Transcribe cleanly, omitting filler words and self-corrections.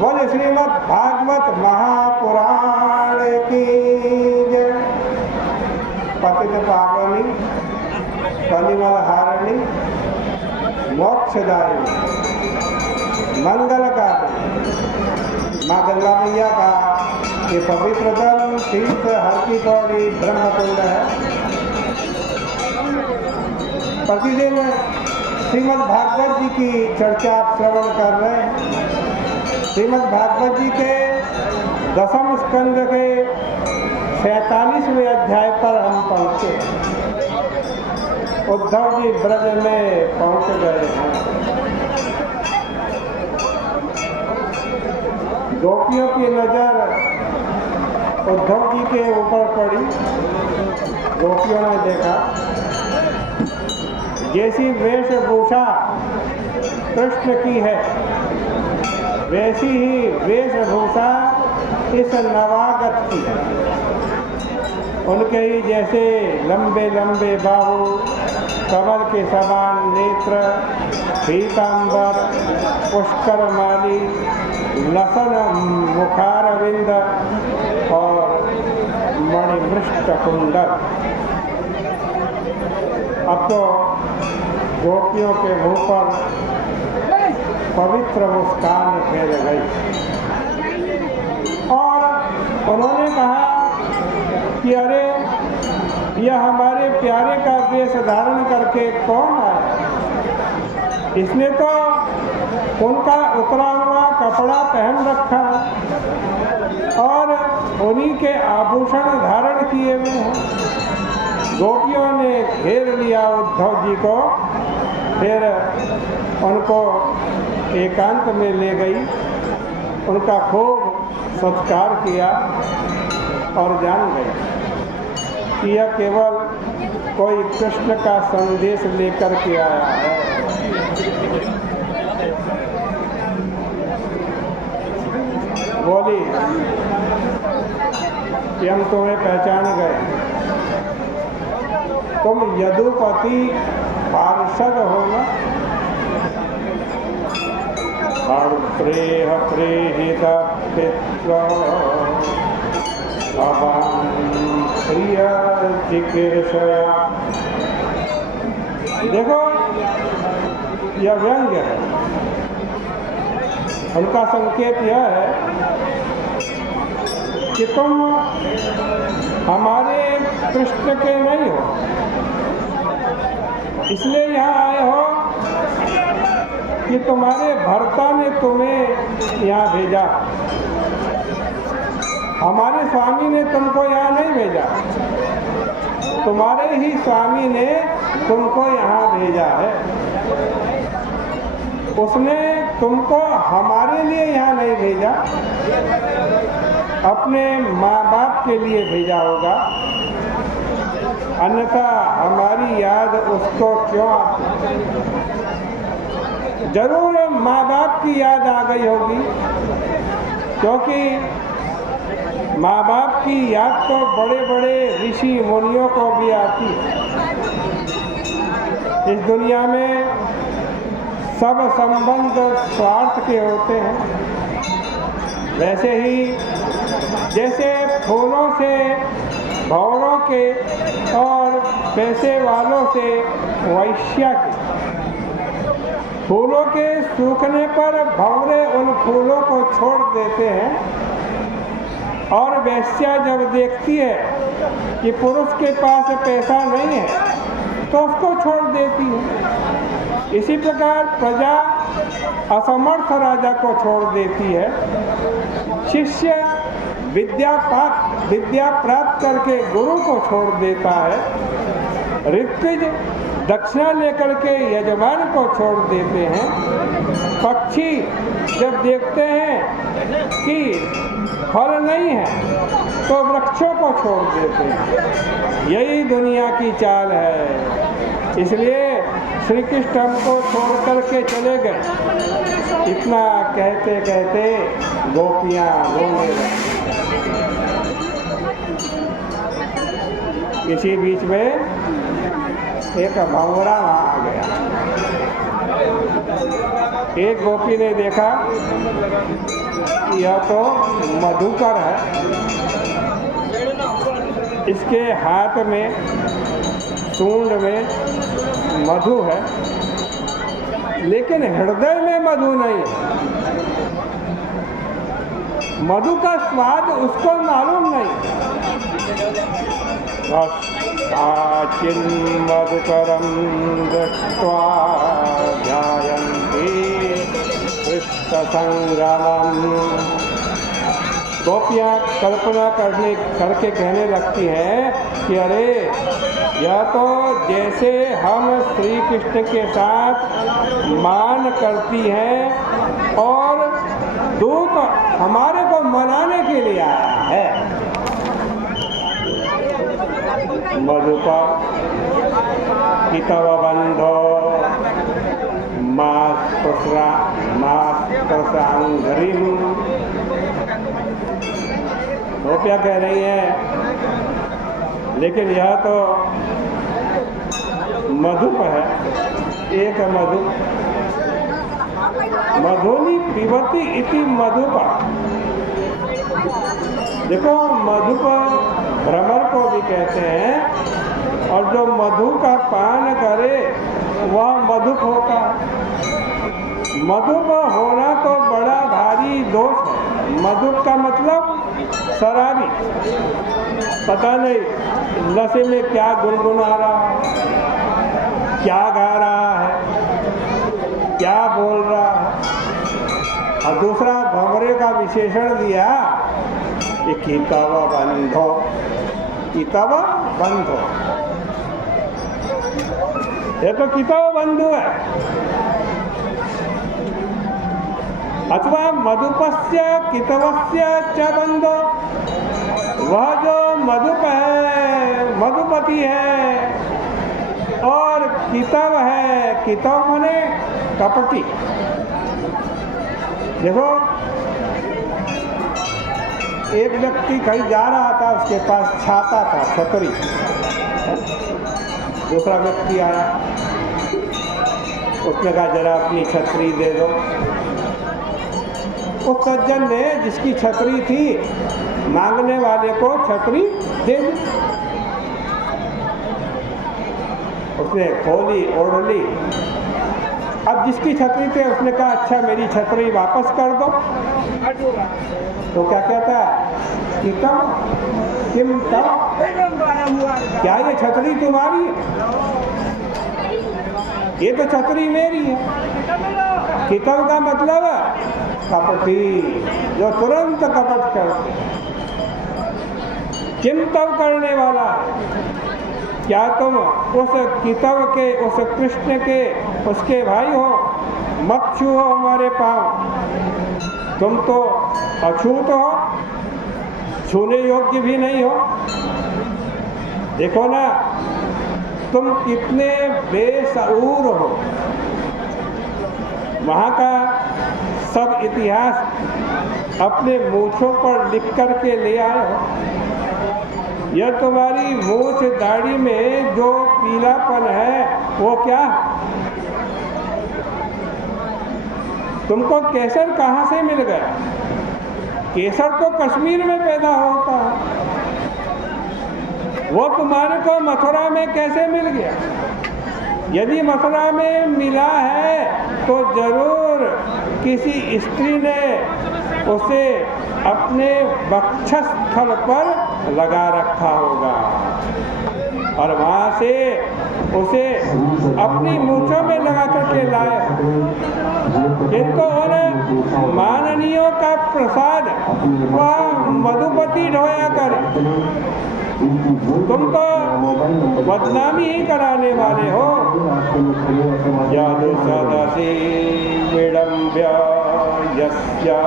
बोले श्रीमद् भागवत महापुराण की जय। पतित पावनी कलिमल हारिणी मोक्षदायिनी मंगलकारी माँ गंगा मैया का ये पवित्र दल तीर्थ हर की पौड़ी ब्रह्मकुंड है। प्रतिदिन श्रीमद् भागवत जी की चर्चा श्रवण कर रहे हैं। श्रीमद् भागवत जी के दसम स्कंद के 47वें अध्याय पर हम पहुँचे। उद्धव जी ब्रज में पहुँच गए हैं। गोपियों की नज़र उद्धव जी के ऊपर पड़ी। गोपियों ने देखा जैसी वेशभूषा कृष्ण की है वैसी ही वेशभूषा इस नवागत की है। उनके ही जैसे लंबे लंबे बाहु, कमल के समान नेत्र, पीतांबर, पुष्कर माली, लसन मुखारविंद और मणिमृष्ट कुंडल। अब तो गोपियों के मुंह पर पवित्र मुस्कान फैल गई और उन्होंने कहा कि अरे यह हमारे प्यारे का वेश धारण करके कौन आया? इसने तो उनका उतरा हुआ कपड़ा पहन रखा और उन्हीं के आभूषण धारण किए हुए हैं। गोपियों ने घेर लिया उद्धव जी को, फिर उनको एकांत में ले गई, उनका खूब सत्कार किया और जान गई कि यह केवल कोई कृष्ण का संदेश लेकर के आया है। बोली कि हम तुम्हें पहचान गए, तुम यदुपति पार्षद हो ना? प्रेह प्रेहित पित्व प्रिय चिकीर्षया। देखो यह व्यंग्य है। उनका संकेत यह है कि तुम हमारे कृष्ण के नहीं हो, इसलिए यहाँ आए हो कि तुम्हारे भर्ता ने तुम्हें यहाँ भेजा। हमारे स्वामी ने तुमको यहाँ नहीं भेजा, तुम्हारे ही स्वामी ने तुमको यहाँ भेजा है। उसने तुमको हमारे लिए यहाँ नहीं भेजा, अपने माँ बाप के लिए भेजा होगा, अन्यथा हमारी याद उसको क्यों आती? जरूर माँ बाप की याद आ गई होगी, क्योंकि माँ बाप की याद तो बड़े बड़े ऋषि मुनियों को भी आती है। इस दुनिया में सब संबंध स्वार्थ के होते हैं। वैसे ही जैसे फूलों से भौरों के और पैसे वालों से वैश्या के, फूलों के सूखने पर भंवरे उन फूलों को छोड़ देते हैं और वैश्या जब देखती है कि पुरुष के पास पैसा नहीं है तो उसको छोड़ देती है। इसी प्रकार प्रजा असमर्थ राजा को छोड़ देती है। शिष्य विद्या प्राप्त करके गुरु को छोड़ देता है। ऋत्विज दक्षिणा लेकर के यजमान को छोड़ देते हैं। पक्षी जब देखते हैं कि फल नहीं है तो वृक्षों को छोड़ देते हैं। यही दुनिया की चाल है। इसलिए श्री कृष्ण हमको छोड़ करके चले गए। इतना कहते कहते गोपियाँ रोने लगी। इसी बीच में एक भंवरा वहाँ आ गया। एक गोपी ने देखा यह तो मधुकर है, इसके हाथ में सूंड में मधु है, लेकिन हृदय में मधु नहीं है। मधु का स्वाद उसको मालूम नहीं। मधुकरम दृष्ट्वा ध्यायन्ति कृष्ण संगमम्। गोपियाँ कल्पना करके कहने लगती हैं कि अरे यह तो जैसे हम श्री कृष्ण के साथ मान करती हैं और दूत हमारे को मनाने के लिए आया है। मधुपा कितव बंधो मास्प्रसांगरिम। गोपियाँ कह रही हैं लेकिन यह तो मधुप है, एक मधु मधुनी पिबती इति मधुपा। देखो मधुप भ्रमर को भी कहते हैं और जो मधु का पान करे वह मधुप होता है। मधुप होना तो बड़ा भारी दोष है। मधुप का मतलब शराबी, पता नहीं नशे में क्या गुनगुना रहा है, क्या गा रहा है, क्या बोल रहा है। और दूसरा भंवरे का विशेषण दिया कि कितव बंधो, कितव बंधो, ये तो कितव बंधु है। अथवा मधुपस्य कितवस्य च बंधो, वह जो मधुप है, मधुपति है और कितव है, कितव माने कपटी। देखो एक व्यक्ति कहीं जा रहा था, उसके पास छाता था, छतरी। दूसरा व्यक्ति आया, उसने कहा जरा अपनी छतरी दे दो। उस सज्जन ने जिसकी छतरी थी मांगने वाले को छतरी दे दी। उसने खोली, ओढ़ ली। अब जिसकी छतरी थे उसने कहा अच्छा मेरी छतरी वापस कर दो। तो क्या कहता है कि तब किम तब, क्या ये छतरी तुम्हारी है? ये तो छतरी मेरी है। कितव का मतलब कपटी, जो तुरंत कपट करते, चिंतव करने वाला। क्या तुम उस कितव के, उस कृष्ण के, उसके भाई हो? मत छूओ हमारे पाँव, तुम तो अछूत हो, छूने योग्य भी नहीं हो। देखो ना तुम कितने बेसऊर हो। वहाँ का सब इतिहास अपने मूँछों पर लिख कर के ले आए हो। यह तुम्हारी मूँछ दाढ़ी में जो पीलापन है वो क्या? तुमको केसर कहाँ से मिल गया? केसर तो कश्मीर में पैदा होता है, वो तुम्हारे को मथुरा में कैसे मिल गया? यदि मथुरा में मिला है तो जरूर किसी स्त्री ने उसे अपने वक्षस्थल पर लगा रखा होगा और वहाँ से उसे अपनी मूँछों में लगा करके लाए। किंतु उन माननीयों का प्रसाद वह मधुपति ढोया करे। तुम तो बदनामी ही कराने वाले हो। यदि सदसि विडम्ब्य यस्या